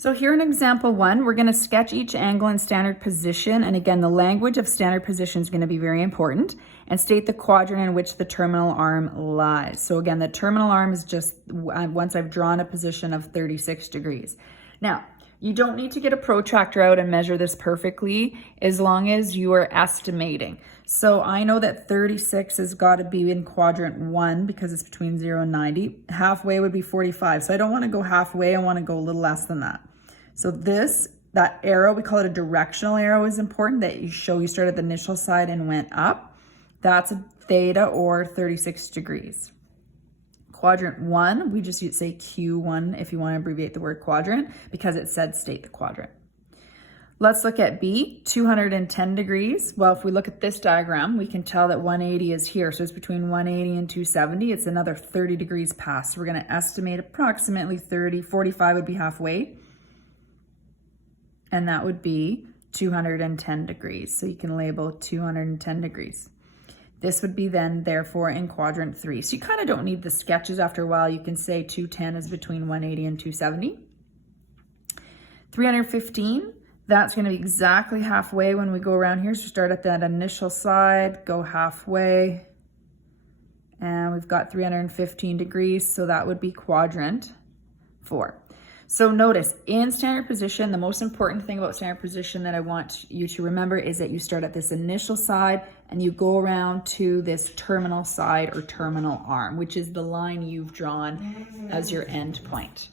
So here in example 1, we're going to sketch each angle in standard position. And again, the language of standard position is going to be very important, and state the quadrant in which the terminal arm lies. So again, the terminal arm is just once I've drawn a position of 36 degrees. Now, you don't need to get a protractor out and measure this perfectly as long as you are estimating. So I know that 36 has got to be in quadrant 1 because it's between 0 and 90. Halfway would be 45. So I don't want to go halfway. I want to go a little less than that. So that arrow, we call it a directional arrow, is important, that you show you started at the initial side and went up. That's a theta, or 36 degrees. Quadrant 1, we just say Q1 if you want to abbreviate the word quadrant, because it said state the quadrant. Let's look at B, 210 degrees. Well, if we look at this diagram, we can tell that 180 is here. So it's between 180 and 270. It's another 30 degrees past. So we're going to estimate approximately 30, 45 would be halfway. And that would be 210 degrees. So you can label 210 degrees. This would be then, therefore, in quadrant 3. So you kind of don't need the sketches after a while. You can say 210 is between 180 and 270. 315, that's going to be exactly halfway when we go around here. So start at that initial side, go halfway. And we've got 315 degrees. So that would be quadrant 4. So notice, in standard position, the most important thing about standard position that I want you to remember is that you start at this initial side and you go around to this terminal side or terminal arm, which is the line you've drawn as your end point.